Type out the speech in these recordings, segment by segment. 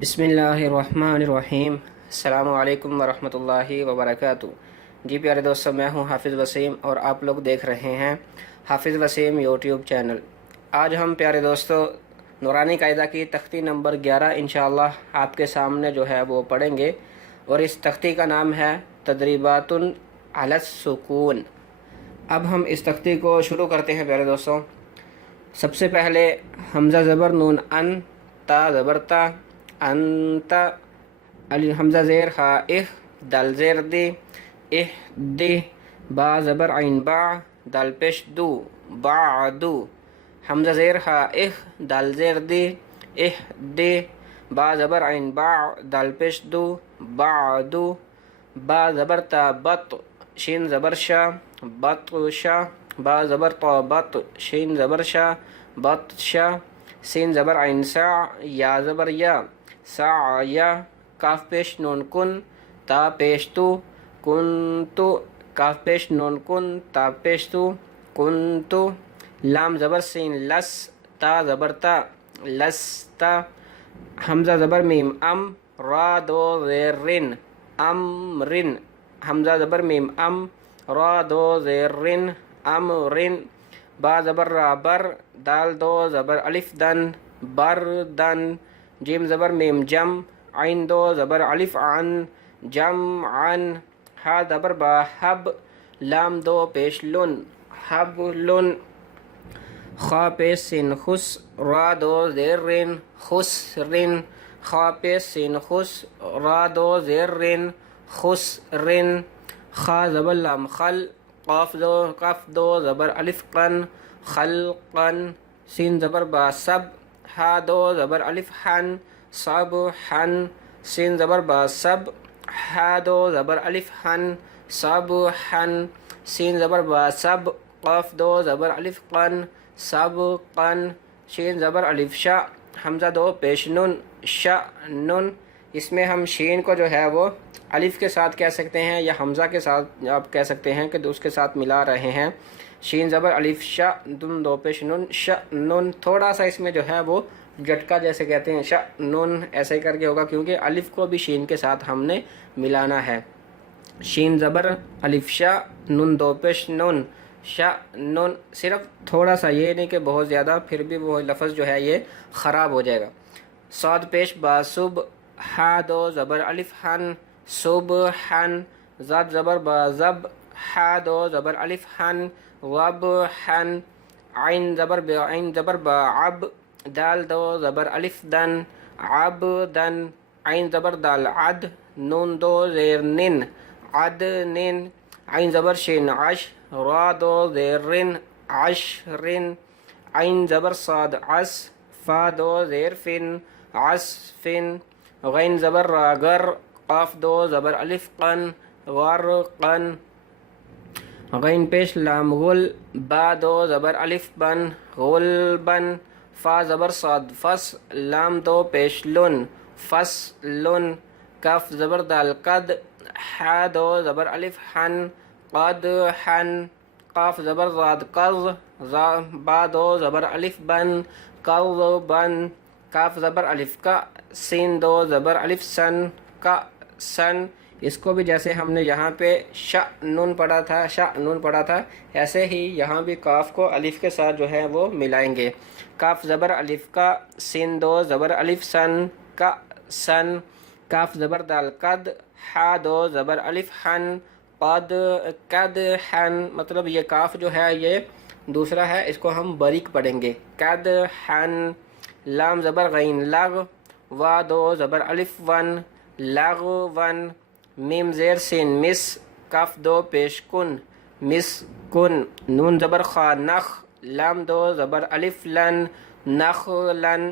بسم اللہ الرحمن الرحیم۔ السلام علیکم ورحمۃ اللہ وبرکاتہ۔ جی پیارے دوستو، میں ہوں حافظ وسیم اور آپ لوگ دیکھ رہے ہیں حافظ وسیم یوٹیوب چینل۔ آج ہم پیارے دوستو نورانی قاعدہ کی تختی نمبر 11 انشاءاللہ آپ کے سامنے جو ہے وہ پڑھیں گے، اور اس تختی کا نام ہے تدریبات علی السکون۔ اب ہم اس تختی کو شروع کرتے ہیں پیارے دوستوں۔ سب سے پہلے حمزہ زبر نون ان، تا زبر تا، انت، حمزہ زیر ہا اہ، دال زیر دی، اہ دی، با زبر عین با، دال پیش دو، بعدو، حمزہ زیر ہا اہ، دال زیر دی، اہ دی، با زبر عین با، دال پیش دو، بعدو، با زبر تا بط، شین زبر شا، بط شا، با زبر طا بط، شین زبر شا، بط شا، سین زبر عین سا، یا زبر یا، سا یا، کاف پیش نون کن، تا پیش تو، کن تو، کاف پیش نون کن، تا پیش تو، کن تو، لام زبر سین لس، تا زبر تا، لس تا، حمزہ زبر میم ام، را دو زیر رن، ام رن، حمزہ زبر میم ام، را دو زیر رن، ام رن، با زبر را بر، دال دو زبر الف دن، بر دن، جیم زبر میم جم، عین دو زبر الف عن، جم عن، ہا زبر با حب، لام دو پیش لن، حب لن، خا پیش سین خس، را دو زیر رن، خس رن، خا پیش سین خس، را دو زیر رن، خس رن، خا زبر لام خل، قاف دو زبر الف قن، خلقن، سین زبر با سب، ہا دو زبر الف حن، صب حن، سین زبر با سب، ہا دو زبر الف حن، صب حن، سین زبر با سب، قاف دو زبر الف قن، سب قن، شین زبر الف شا، حمزہ دو پیش نن، شا نن، اس میں ہم شین کو جو ہے وہ الف کے ساتھ کہہ سکتے ہیں یا حمزہ کے ساتھ آپ کہہ سکتے ہیں کہ اس کے ساتھ ملا رہے ہیں۔ شین زبر الف شا، دن دو پیش نن، شا نن، تھوڑا سا اس میں جو ہے وہ جھٹکا جیسے کہتے ہیں، شا نن ایسے کر کے ہوگا کیونکہ الف کو بھی شین کے ساتھ ہم نے ملانا ہے۔ شین زبر الف شا، نن دو پیش نن، شا نن، صرف تھوڑا سا، یہ نہیں کہ بہت زیادہ، پھر بھی وہ لفظ جو ہے یہ خراب ہو جائے گا۔ صاد پیش با صب، ہا دو زبر الف حن، صب حن، زاد زبر با زب، ہا دو زبر الف حن، وب حن، عین زبر با عب، دال دو زبر الف دن، عب دن، عین زبر دال عد، نون دو زیر نن، عد نن، عین زبر شین عش، را دو زیر رن، عش رن، عین زبر صاد عس، فا دو زیر فن، عس فن، غین زبر را گر، قاف دو زبر الف قن، غر قن، غین پیش لام غل، با دو زبر الف بن، غل بن، فا زبر صاد فس، لام دو پیش لن، فس لن، کاف زبر دال قد، ہا دو زبر الف حن، قد حن، قاف زبر زاد قض، با دو زبر الف بن، قض بن، کاف زبر الف کا، سین دو زبر الف سن، کا سن، اس کو بھی جیسے ہم نے یہاں پہ شا نون پڑھا تھا ایسے ہی یہاں بھی کاف کو الف کے ساتھ جو ہے وہ ملائیں گے۔ کاف زبر الف کا، سین دو زبر الف سن، کا سن، کاف زبر دال قد، ہا دو زبر الف حن، قد قد حن، مطلب یہ کاف جو ہے یہ دوسرا ہے، اس کو ہم باریک پڑھیں گے، قد حن، لام زبر غین لغ، وا دو زبر الف ون، لغ ون، میم زیر سین مس، کاف دو پیش کن، مس کن، نون زبر خا نخ، لام دو زبر الف لن، نخ لن،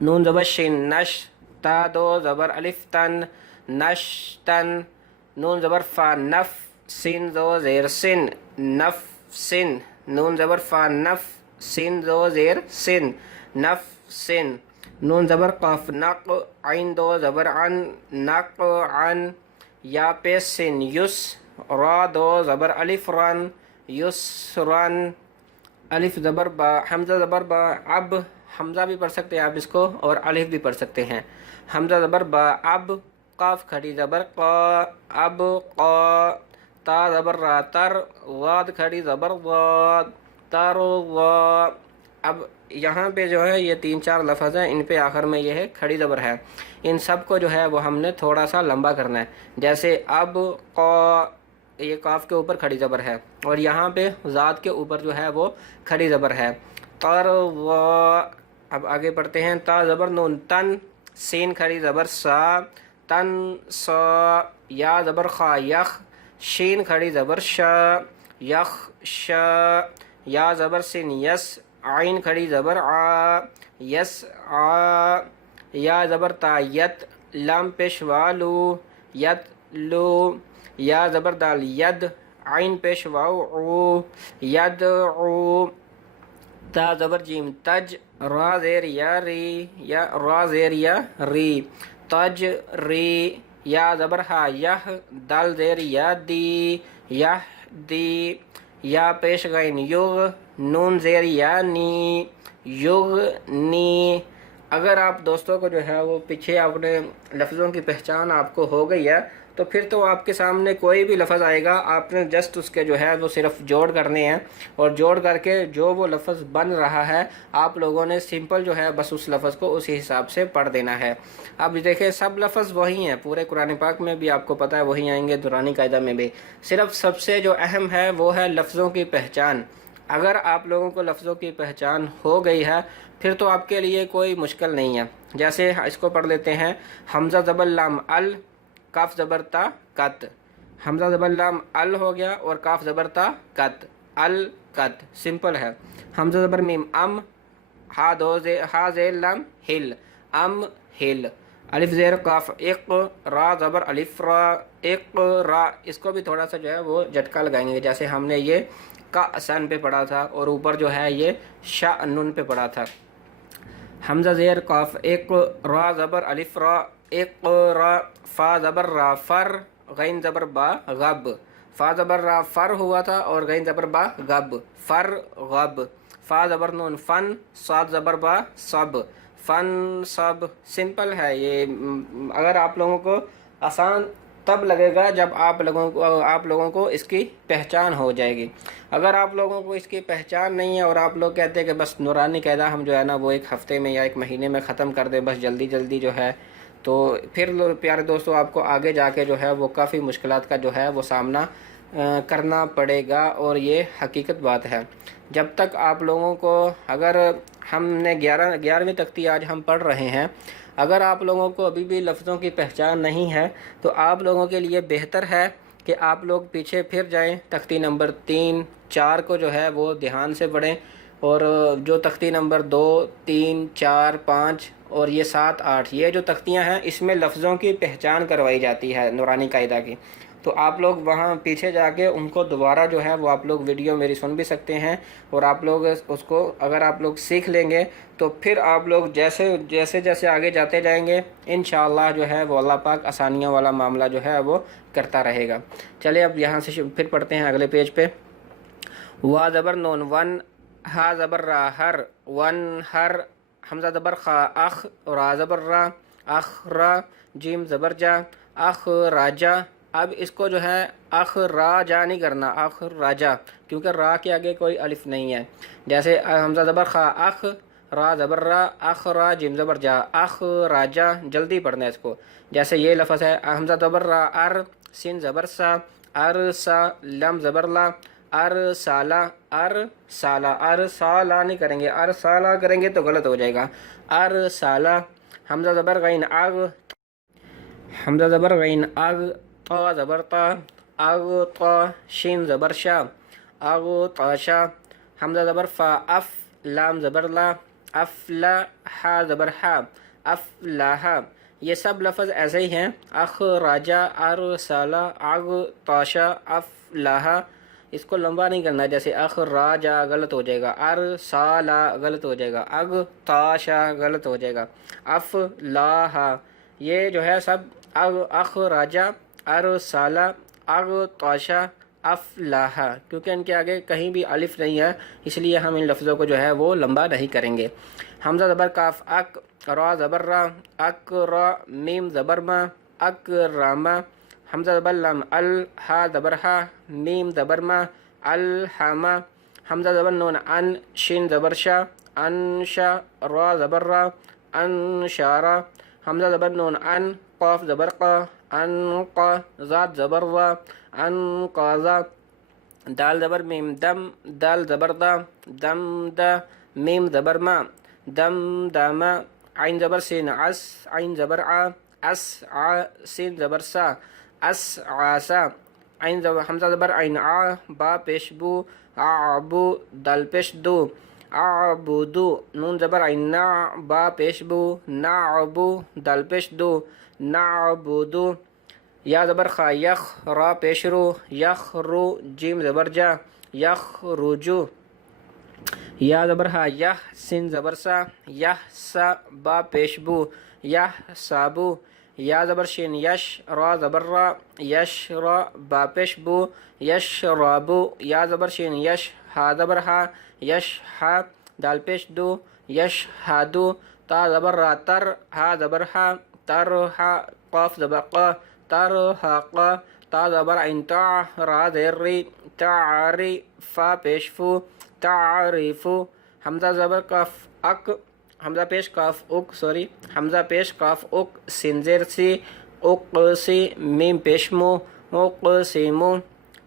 نون زبر شین نش، تا دو زبر الف تن، نش تن، نون زبر فا نف، سین دو زیر سن، نف سن، نون زبر فا نف، سین دو زیر سن، نف سن، نون زبر قاف نق، عین دو زبر عن، نق عن، یا پیش سن یس، را دو زبر الف رن، یس رن، الف زبر با، حمزہ زبر با عب، حمزہ بھی پڑھ سکتے ہیں آپ اس کو اور الف بھی پڑھ سکتے ہیں. حمزہ زبر با اب، قاف کھڑی زبر قا اب قا، تا زبر را تر، واد کھڑی زبر واد تر وا. اب یہاں پہ جو ہے یہ 3-4 لفظ ہیں، ان پہ آخر میں یہ ہے کھڑی زبر ہے. ان سب کو جو ہے وہ ہم نے تھوڑا سا لمبا کرنا ہے. جیسے اب قا، یہ قاف کے اوپر کھڑی زبر ہے اور یہاں پہ ذات کے اوپر جو ہے وہ کھڑی زبر ہے. تر وا. اب آگے پڑھتے ہیں. تا زبر نون تن، سین کھڑی زبر سا تن سا. یا زبر خا یخ، شین کھڑی زبر شا یخ شا. یا زبر سین یس، عین کھڑی زبر آ یس آ. یا زبر تا یت، لام پیش والو یت لو. یا زبر دال ید، عین پیش واو عو ید عو. تا زبر جیم تج، را زیر یا ری یا را زیر یا ری تج ری. یا زبر ہا یہ، دال زیر یا دی یہ دی. یا پیش غین یغ، نون زیر یا نی یغ نی. اگر آپ دوستوں کو جو ہے وہ پیچھے اپنے لفظوں کی پہچان آپ کو ہو گئی ہے تو پھر تو آپ کے سامنے کوئی بھی لفظ آئے گا، آپ نے جسٹ اس کے جو ہے وہ صرف جوڑ کرنے ہیں اور جوڑ کر کے جو وہ لفظ بن رہا ہے آپ لوگوں نے سمپل جو ہے بس اس لفظ کو اسی حساب سے پڑھ دینا ہے. اب دیکھیں سب لفظ وہی ہیں، پورے قرآن پاک میں بھی آپ کو پتہ ہے وہی آئیں گے، دورانی قاعدہ میں بھی. صرف سب سے جو اہم ہے وہ ہے لفظوں کی پہچان. اگر آپ لوگوں کو لفظوں کی پہچان ہو گئی ہے پھر تو آپ کے لیے کوئی مشکل نہیں ہے. جیسے اس کو پڑھ لیتے ہیں. حمزہ زبر لام ال، کاف زبر تا کت. حمزہ زبر لام ال ہو گیا اور کاف زبر تا کت ال کت، سمپل ہے. حمزہ زبر میم ام، ہا زیر لام ہل ام ہل. الف زیر قاف اق، را زبر الف را اق را. اس کو بھی تھوڑا سا جو ہے وہ جھٹکا لگائیں گے، جیسے ہم نے یہ کا سن پہ پڑھا تھا اور اوپر جو ہے یہ شا نون پہ پڑھا تھا. حمزہ زیر قاف اق، را زبر الف را اق را. فا زبر را فر، غین زبر با غب. فا زبر را فر ہوا تھا اور غین زبر با غب فر غب. فا زبر نون فن، صاد زبر با صب فن صب. سمپل ہے یہ. اگر آپ لوگوں کو آسان تب لگے گا جب آپ لوگوں کو اس کی پہچان ہو جائے گی. اگر آپ لوگوں کو اس کی پہچان نہیں ہے اور آپ لوگ کہتے ہیں کہ بس نورانی قاعدہ ہم جو ہے نا وہ ایک ہفتے میں یا ایک مہینے میں ختم کر دیں بس جلدی جلدی جو ہے، تو پھر پیارے دوستوں آپ کو آگے جا کے جو ہے وہ کافی مشکلات کا جو ہے وہ سامنا کرنا پڑے گا اور یہ حقیقت بات ہے. جب تک آپ لوگوں کو، اگر ہم نے 11ویں تختی آج ہم پڑھ رہے ہیں، اگر آپ لوگوں کو ابھی بھی لفظوں کی پہچان نہیں ہے تو آپ لوگوں کے لیے بہتر ہے کہ آپ لوگ پیچھے پھر جائیں. تختی نمبر 3 4 کو جو ہے وہ دھیان سے پڑھیں اور جو تختی نمبر 2 3 4 5 اور یہ 7 8 یہ جو تختیاں ہیں اس میں لفظوں کی پہچان کروائی جاتی ہے نورانی قاعدہ کی. تو آپ لوگ وہاں پیچھے جا کے ان کو دوبارہ جو ہے وہ آپ لوگ ویڈیو میری سن بھی سکتے ہیں اور آپ لوگ اس کو اگر آپ لوگ سیکھ لیں گے تو پھر آپ لوگ جیسے آگے جاتے جائیں گے انشاءاللہ جو ہے وہ اللہ پاک آسانیاں والا معاملہ جو ہے وہ کرتا رہے گا. چلے اب یہاں سے پھر پڑھتے ہیں اگلے پیج پہ. وا زبر نون ون، ہا زبر را ہر ون ہر. حمزہ زبر خا اخ، را زبر را اخ را. جیم زبر جا اخ راجا. اب اس کو جو ہے اخ را جا نہیں کرنا، اخ راجا، کیونکہ را کے آگے کوئی الف نہیں ہے. جیسے حمزہ زبر خا اخ، را زبر را اخ را، جیم زبر جا اخ راجا. جلدی پڑھنا ہے اس کو. جیسے یہ لفظ ہے حمزہ زبر را ار، سین زبر سا ار سا، لم زبر لا ار سالا ار سالا. ار سالا نہیں کریں گے، ار سالا کریں گے تو غلط ہو جائے گا. ار سالا. حمزہ زبر غین اگ، حمزہ زبر غین اگ، طا زبر تا اگ طا. شین زبر شا اگ طاشا. حمزہ زبر فا اف، لام زبر لا اف لا. ہا زبر ہا اف لاہا. یہ سب لفظ ایسے ہی ہیں. اخ راجا ار سالا اگ طاشا اف لاہا. اس کو لمبا نہیں کرنا، جیسے اخ راجا غلط ہو جائے گا، ار سالا غلط ہو جائے گا، اگ طاشا غلط ہو جائے گا، اف لاہا. یہ جو ہے سب اخ راجا ار سالا اگ طاشا اف لاہا، کیونکہ ان کے آگے کہیں بھی الف نہیں ہے اس لیے ہم ان لفظوں کو جو ہے وہ لمبا نہیں کریں گے. حمزہ زبر کاف اک، را زبر را، اک را، میم زبر ما، اکرما. حمزہ زبر لام ال، ہا زبر ہا، میم زبر ما، الحما. حمزہ زبر نون ان، شین زبر شا، انشا. را زبر را، انشارا. حمزہ زبر نون ان، قاف زبر قا، انقا. ذات زبر را، انقاذا. دال زبر میم دم، دال زبر دا، دم دا. میم زبر ما، دم داما. عین زبر سین عس، عین زبر آ، اس آ. سین زبر سا، اس آسا. عین زبر حمزہ زبر عین آ، با پیش بو، آبو. دال پیش دو، آبودو. نون زبر عین نا، با پیش بو، نعبو. دال پیش دو، نعبودو. یا زبر خا یخ، را پیش رو، یخ رو. جیم زبر جا، یخ رجو. یا زبر ہا یح، سین زبر سا، یح سا. با پیش بو، یح سابو. یا زبر شین یش، را زبر را، یش را. با پیش بو، یش رابو. یا زبر شین یش، ہا زبر ہا، یش ہا. دال پیش دو، یش ہادو. تا زبر را تر، ہا زبر ہا، تر ہا. قاف زبر قا، تر ہا قا. تا زبر عین تا، را زیر ری، تعری. فا پیش فو، تعریفو. حمزہ زبر کاف اک، حمزہ پیش کاف اک، سوری. حمزہ پیش کاف اک، سین زیر سی، اک سی. میم پیش مو، اک سیمو.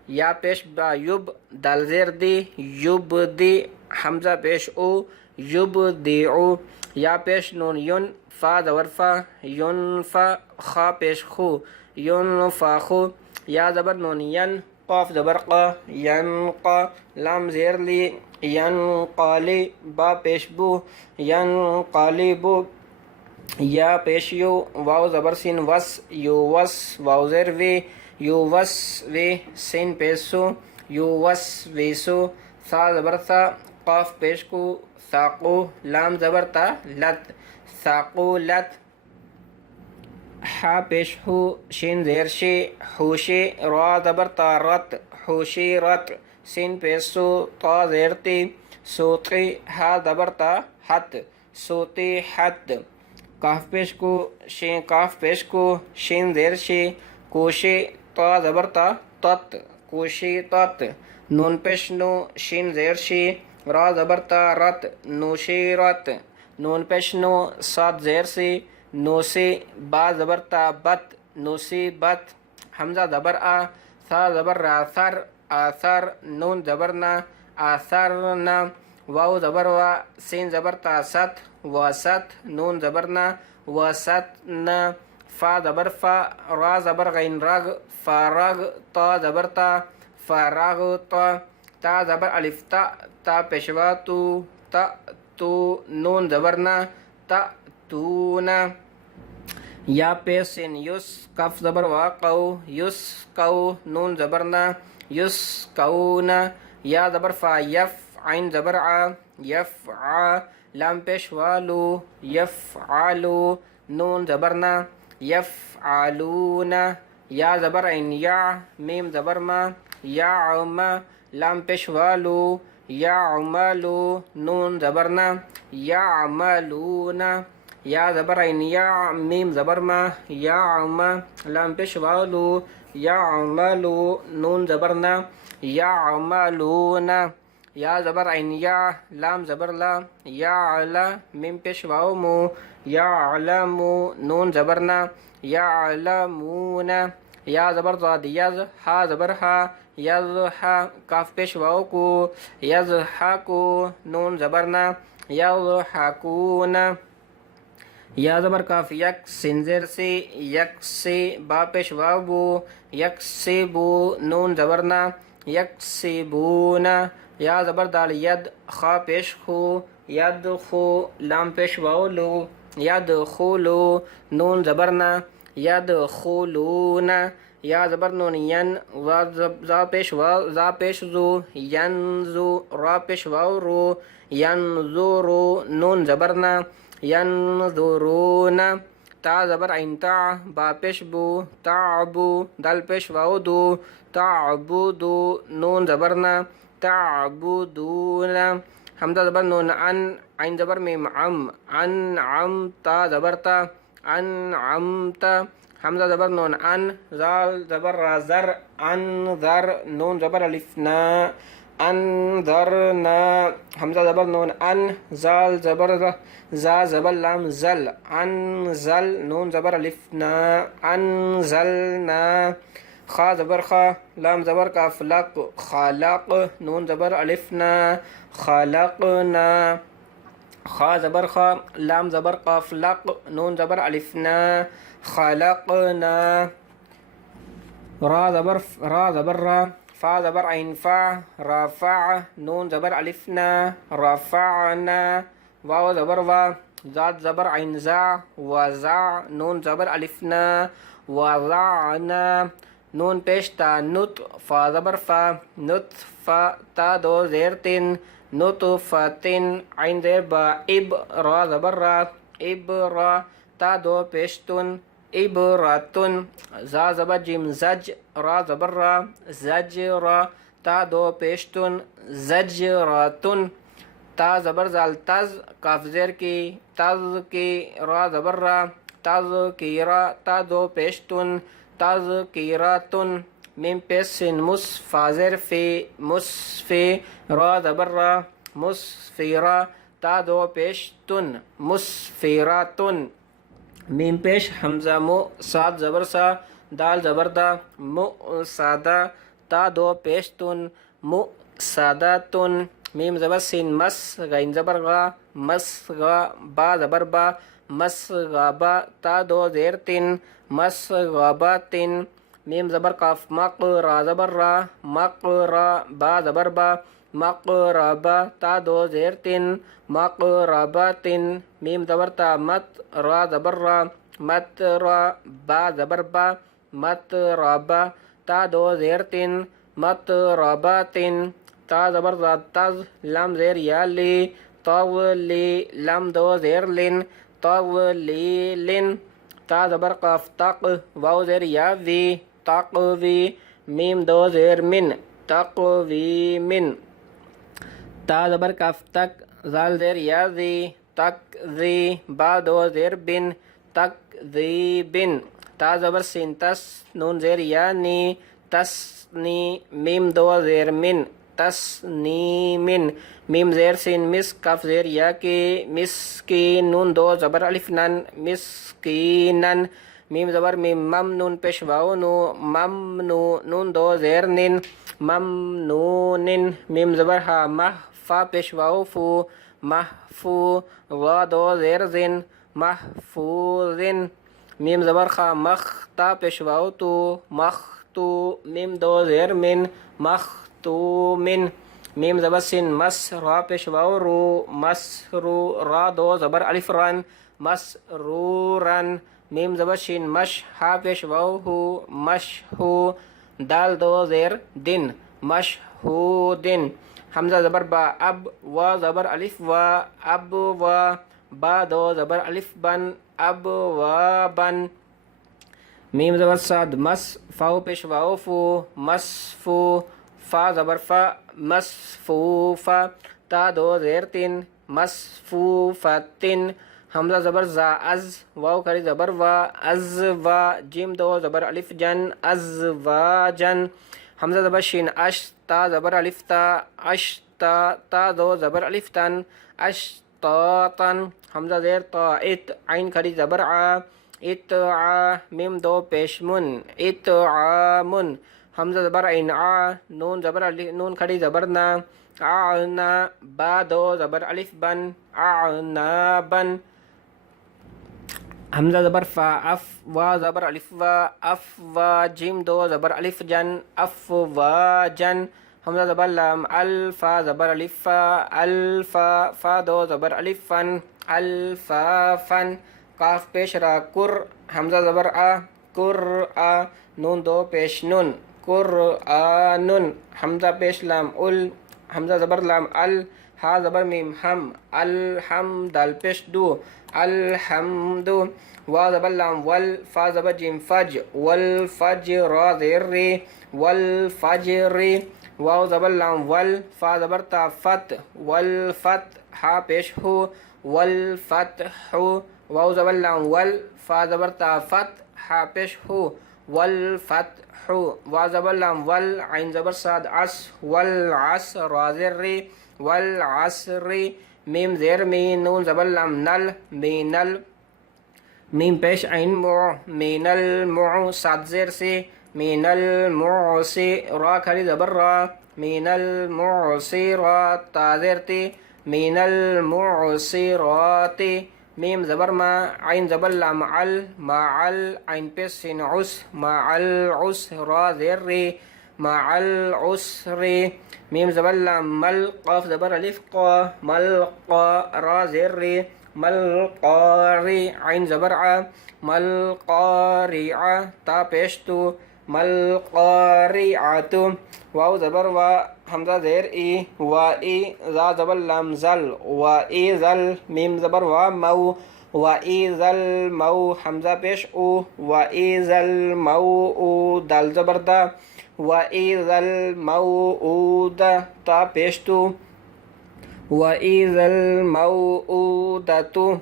یا پیش با یب، دال زیر دی، یب دی. حمزہ پیش او، یب دیعو. یا پیش نون یون، فا زبر فا، یون فا. خا پیش خو، یون فا خو. یا زبر نون ین، قاف زبر قا، ین قا. لام زیر لی، ین قالی. با پیش بو، ین قالی بو. یا پیش یو، واو زبر سین وس، یو وس. واو زیر وی، یو وس وی. سین پیسو، یو وس ویسو. سا زبر سا، قاف پیش کو، ساقو. لام زبر تا، لت، ساقو لت. حا پیش ہو، شین زیر شی، حوشی. را زبر تا رت، حوشی رت. سین پیسو، تا زیر تی، سوتی. ہا زبر تا حت، سوتی حت. کاف پیش کو، شین کاف پیش کو، شین زیر شی، کوشی. تا زبر تا تت، کوشی تت. نون پیش نو، شین زیر شی، را زبر تا رت، نوشی رت. نون پیش نو، سات زیر سی، نوسی. با زبر تا بت، نوسی بت. حمزہ زبر آ، سا زبر را سر، آثر. نون زبر نا، آثر نا. واو زبر وا، سین زبر تا ست، واسط. نون زبر نا، واسط نا. فا زبر فا، را زبر غین رگ، فارغ. تا زبر تا، فارغ تا. تا زبر الف تا، تا پیشوا تو، تا تو. نون زبر نا، تا تو نا. یا پیش سین یس، کف زبر وا قو، یس قو. نون زبر نا، یس قونا. یا زبر فا یف، عین زبر آ، یف آ. لام پیش والو، یف آلو. نون زبر نا، یف آلونا. یا زبر عین یا، میم زبر ما، یا عما. لام پیش والو، یا عمالو. نون زبر نا، یا عمالونا. یا زبر عین یا، میم زبر ما، یا عما. لام پیش والو، یا عمالو. نون زبر نا، یا عمالونا. یا زبر عین یا، لام زبر لا، یا علا. میم پیش واو مو، یا علمو. نون زبر نا، یا علمونا. یا زبر ضاد یز، ہا زبر ہا، یز ہا. کاف پیش واو کو، یز ہا کو. نون زبر نا، یز ہاکونا. یا زبر کاف یک، سین زیر سی، یک سی. با پیش واو بو، یک سی بو. نون زبر نا، یک سی بونا. یا زبر دال ید، خا پیش خو، ید خو. لام پیش واو لو، ید خولو. نون زبر نا، ید خولونا. یا زبر نون ین، زا پیش واو، زا پیش زو، ین زو. را پیش واو رو، ین زو رو. نون زبر نا، ین ذرونا. تا زبر عین تا، با پیش بو، تعبو. دال پیش واو دو، تعبدو. نون زبر نا، تعبدونا. حمزہ زبر نون ان، عین زبر میم عم، انعمتا زبر تا، انعمتا، حمزہ زبر نون ان، زال زبر را زر، انذر، نون زبر الف نا، انذرنا، حمزہ زبر نون ان، زال زبر زا زبر لام زل، انزل، نون زبر الف نا، انزلنا، خا زبر خا، لام زبر کاف لق، خالق، نون زبر الف نا، خلقنا، خا زبر خا، لام زبر قاف لق، نون زبر الف نا، خلقنا، را زبر را، فا زبر عین فا، رفع، نون زبر الف نا، رفعنا، واو زبر وا، زاد زبر عین زا، وزع، نون زبر الف نا، وضعنا، نون پیش تا نط، فا زبر فا، نطفا، تا دو زیر تین، نطفتن، عین زیر با، اب، را زبر را، ابرا، تا دو پیش تن، ابرتن، زا زبر جیم زج، را زبر را، زجرا، تا دو پیش تن، زجرتن، تا زبر زال تز، کاف زیر کی، تز کی، را زبر را، تز کی را، تا دو پیش تن، تز کی را تن، میم پیش سین مس، فا زیر فی، مسفی، را زبر را، مسفیرا، تا دو پیش تن، مسفیراتن، میم پیش حمزہ مو، صاد زبر سا، دال زبر دا، مو سادا، تا دو پیش تن، مو ساداتن، میم زبر سین مس، غین زبر غا، مس غا، با زبر با، مس غابا، تا دو زیر تین، مس غاباتن، میم زبر قاف مق، را زبر را، مق را، با زبر با، مقربا، تا دو زیر تین، مقرباتن، میم زبر تا مت، را زبر را، مت را، با زبر با، مت رابا، تا دو زیر تین، مت راباتن، تا زبر زاد تز، لام زیر یا لی، طولی، لام دو زیر لن، طولیلن، تا زبر قاف تق، واو زیر یا وی، تقوی، میم دو زیر من، تقوی من، تا زبر کاف تک، زال زیر یا زی، تک زی، با دو زیر بن، تک زی بن، تا زبر سین تس، نون زیر یا نی، تس نی، میم دو زیر من، تس نی من، میم زیر سین مس، کاف زیر یا کی، مس کی، نون دو زبر الف نن، مسکینن، میم زبر میم مم، نون پیش واو نو، ممنو، نون دو زیر نن، ممنونن، میم زبر ہا مح، فا پیش واو فو، محفو، وا دو زیر زن، محفوظن، میم زبر خا مخ، تا پیش واو تو، مختو، میم دو زیر من، مختومن، میم زبر سین مس، را پیش واو رو، مسرو، را دو زبر الف رن، مسرورن، میم زبر شین مش، ہا پیش واو ہو، مشہو، دال دو زیر دن، مشہودن، حمزہ زبر با اب، وا زبر الف وا، اب وا، با دو زبر الف بن، اب وا بن، میم زبر صاد مس، فاو پیش واو فو، مسفو، فا زبر فا، مسفوفا، تا دو زیر تین، مسفوفتن، حمزہ زبر زا از، واو کری زبر وا، از وا، جیم دو زبر الف جن، از وا جن، حمزہ زبر شین اش، تا زبر الف تا، اشتا، تا دو زبر الف تن، اشتاطن، حمزہ زیر تا ات، عین کھڑی زبر آ، اتعا، میم دو پیش من، اتعامن، حمزہ زبر عین آ، نون زبر نون کھڑی زبر نا، اعنا، با دو زبر الف بن، اعنابن، حمزہ زبر فا اف، وا زبر الف وا، اف وا، جیم دو زبر الف جن، اف وا جن، حمزہ زبر لام الفا زبر الف فا، الفا، فا دو زبر الف فن، الفافن، قاف پیش را کر، حمزہ زبر آ، کر آ، نون دو پیش نن، قرآنن، حمزہ پیش لام ال، حمزہ زبر لام ال، ہا زبر میم ہم، الحمد، دال پیش دو، الحمد، وا زبر لام ول، فا زبر جیم فج، والفجر، را زیر ری، والفجر، واو زبر لام ول، فا زبر تا فت، والفتح، ہا پیش ہو، والفتح، واو زبر لام ول، فا زبر تا فت، ہا پیش ہو، والفتح، وا زبر لام ول، عین زبر صاد عس، والعصر، را زیر ری، والعصر، میم زیر می، نون زبر لام نل، مینل، میم پیش عین مع، مین المع، صاد زیر سی، مین المعصی، را کھڑی زبر را، مین المعصرات، تا زیر تی، مین المعصرات، میم زبر ما، عین زبر لام عل، مع عین پیش سین عس، مع العسر، را زیر ری، مع العسر، میم زبر لام مل، قاف زبر الف قا، ملقا، را زیر ری، ملقاری، عین زبر ع، ملقارع، تا پیش تو، ملقارعۃ، واو زبر وا، حمزہ زیر ای، وا ای، زا زبر لام زل، وا ای زل، میم زبر وا مو، وا ای زل مو، حمزہ پیش او، وا ای زل مو او، دال زبر دا، وا ای زل مو او دا، تا پیش تو، وَإِذَا الْمَوْءُودَةُ۔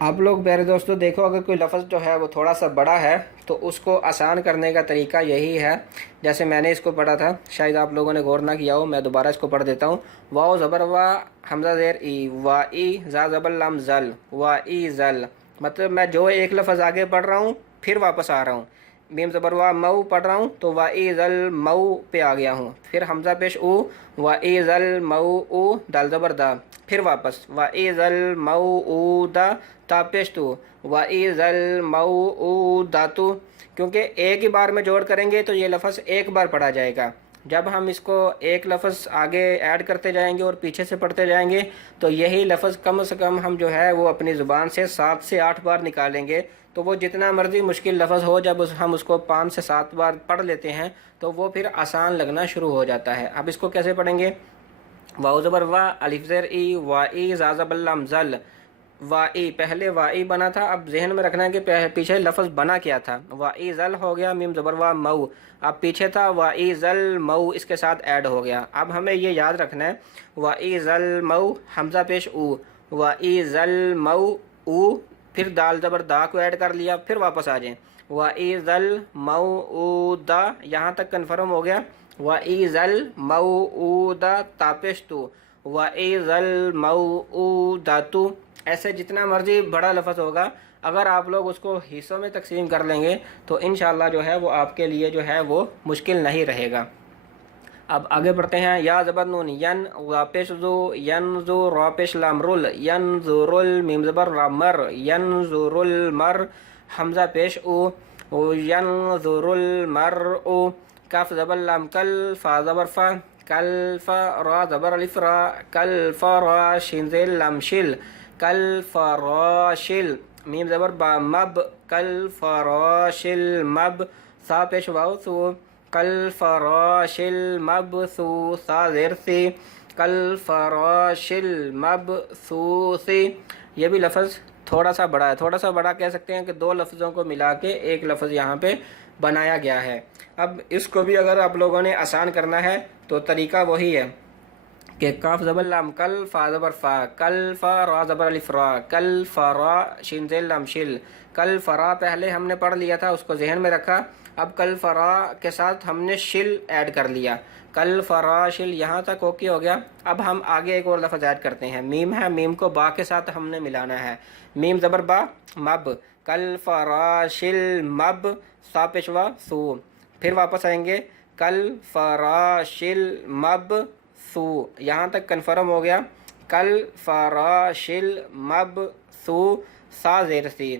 آپ لوگ پیارے دوستو دیکھو، اگر کوئی لفظ جو ہے وہ تھوڑا سا بڑا ہے تو اس کو آسان کرنے کا طریقہ یہی ہے، جیسے میں نے اس کو پڑھا تھا، شاید آپ لوگوں نے غور نہ کیا ہو، میں دوبارہ اس کو پڑھ دیتا ہوں۔ واو زبر وا، حمزہ زیر ای، وا ای، زا زبر لام زل، وا ای زل، مطلب میں جو ایک لفظ آگے پڑھ رہا ہوں پھر واپس آ رہا ہوں۔ میم زبر وا مو پڑھ رہا ہوں تو وا ای زل مو پہ آ گیا ہوں، پھر حمزہ پیش او، وا ای زل مو او، دال زبر دا، پھر واپس وا ای زل مو او دا، تا پیش تو، وا ای زل مو او دا تو، کیونکہ ایک ہی بار میں جوڑ کریں گے تو یہ لفظ ایک بار پڑھا جائے گا۔ جب ہم اس کو ایک لفظ آگے ایڈ کرتے جائیں گے اور پیچھے سے پڑھتے جائیں گے تو یہی لفظ کم سے کم ہم جو ہے وہ اپنی زبان سے 7 سے 8 بار نکالیں گے، تو وہ جتنا مرضی مشکل لفظ ہو، جب ہم اس کو 5 سے 7 بار پڑھ لیتے ہیں تو وہ پھر آسان لگنا شروع ہو جاتا ہے۔ اب اس کو کیسے پڑھیں گے؟ واو زبر وا، الف زیر ای، وا ای، زا زبر لام زل، وا ای، پہلے وا ای بنا تھا، اب ذہن میں رکھنا ہے کہ پیچھے لفظ بنا کیا تھا، وا ای زل ہو گیا، میم زبر وا مو، اب پیچھے تھا وا ای زل مو، اس کے ساتھ ایڈ ہو گیا۔ اب ہمیں یہ یاد رکھنا ہے، وا ای زل مو، حمزہ پیش او، وا ای زل مو او، پھر دال زبر دا کو ایڈ کر لیا، پھر واپس آ جائیں، وا ای زل مو او دا، یہاں تک کنفرم ہو گیا، وا ای زل مو او دا، تا پیش تو، وا ای زل مو او دا تو۔ ایسے جتنا مرضی بڑا لفظ ہوگا، اگر آپ لوگ اس کو حصوں میں تقسیم کر لیں گے تو انشاءاللہ جو ہے وہ آپ کے لیے جو ہے وہ مشکل نہیں رہے گا۔ اب آگے بڑھتے ہیں، یا زبر نون ین، وا پیش زو، ین زو، را پیش لام رل، ین زرل، میم زبر را مر، ین زرل مر، حمزہ پیش او، ین زرل مر او، کاف زبر لام کل، فا زبر فا، کل فا، را زبر الف را، کل فا را، شین زیل لام شل، کل فراشل، میم زبر با مب، کل فراشل مب، سا پیش واو سو، کل فراشل مب سو، سا زیر سی، کل فراشل مب سو سی۔ یہ بھی لفظ تھوڑا سا بڑا ہے، تھوڑا سا بڑا کہہ سکتے ہیں کہ دو لفظوں کو ملا کے ایک لفظ یہاں پہ بنایا گیا ہے۔ اب اس کو بھی اگر آپ لوگوں نے آسان کرنا ہے تو طریقہ وہی ہے کہ کاف زبر لام کل، فا زبر فا، کل فا، را زبر الف را، کل فرا، شین ذیل لام شل، کل فرا پہلے ہم نے پڑھ لیا تھا، اس کو ذہن میں رکھا، اب کل فرا کے ساتھ ہم نے شل ایڈ کر لیا، کل فرا شل، یہاں تک اوکے ہو گیا۔ اب ہم آگے ایک اور لفظ ایڈ کرتے ہیں، میم ہے، میم کو با کے ساتھ ہم نے ملانا ہے، میم زبر با مب، کل فرا شل مب، سا پیشوا سو، پھر واپس آئیں گے، کل فرا شل مب سو، یہاں تک کنفرم ہو گیا، کل فراشل مب سو، سا زیر سی،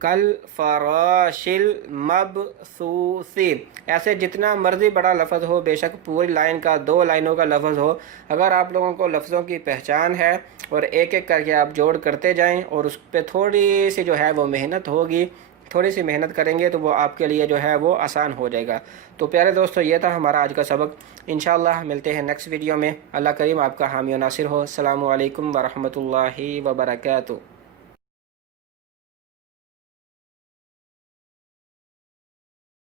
کل فراشل مب سو سی۔ ایسے جتنا مرضی بڑا لفظ ہو، بے شک پوری لائن کا 2 لائنوں کا لفظ ہو، اگر آپ لوگوں کو لفظوں کی پہچان ہے اور ایک ایک کر کے آپ جوڑ کرتے جائیں اور اس پہ تھوڑی سی جو ہے وہ محنت ہوگی، تھوڑی سی محنت کریں گے تو وہ آپ کے لیے جو ہے وہ آسان ہو جائے گا۔ تو پیارے دوستو، یہ تھا ہمارا آج کا سبق، انشاءاللہ ملتے ہیں نیکسٹ ویڈیو میں۔ اللہ کریم آپ کا حامی و ناصر ہو۔ السلام علیکم ورحمۃ اللہ وبرکاتہ۔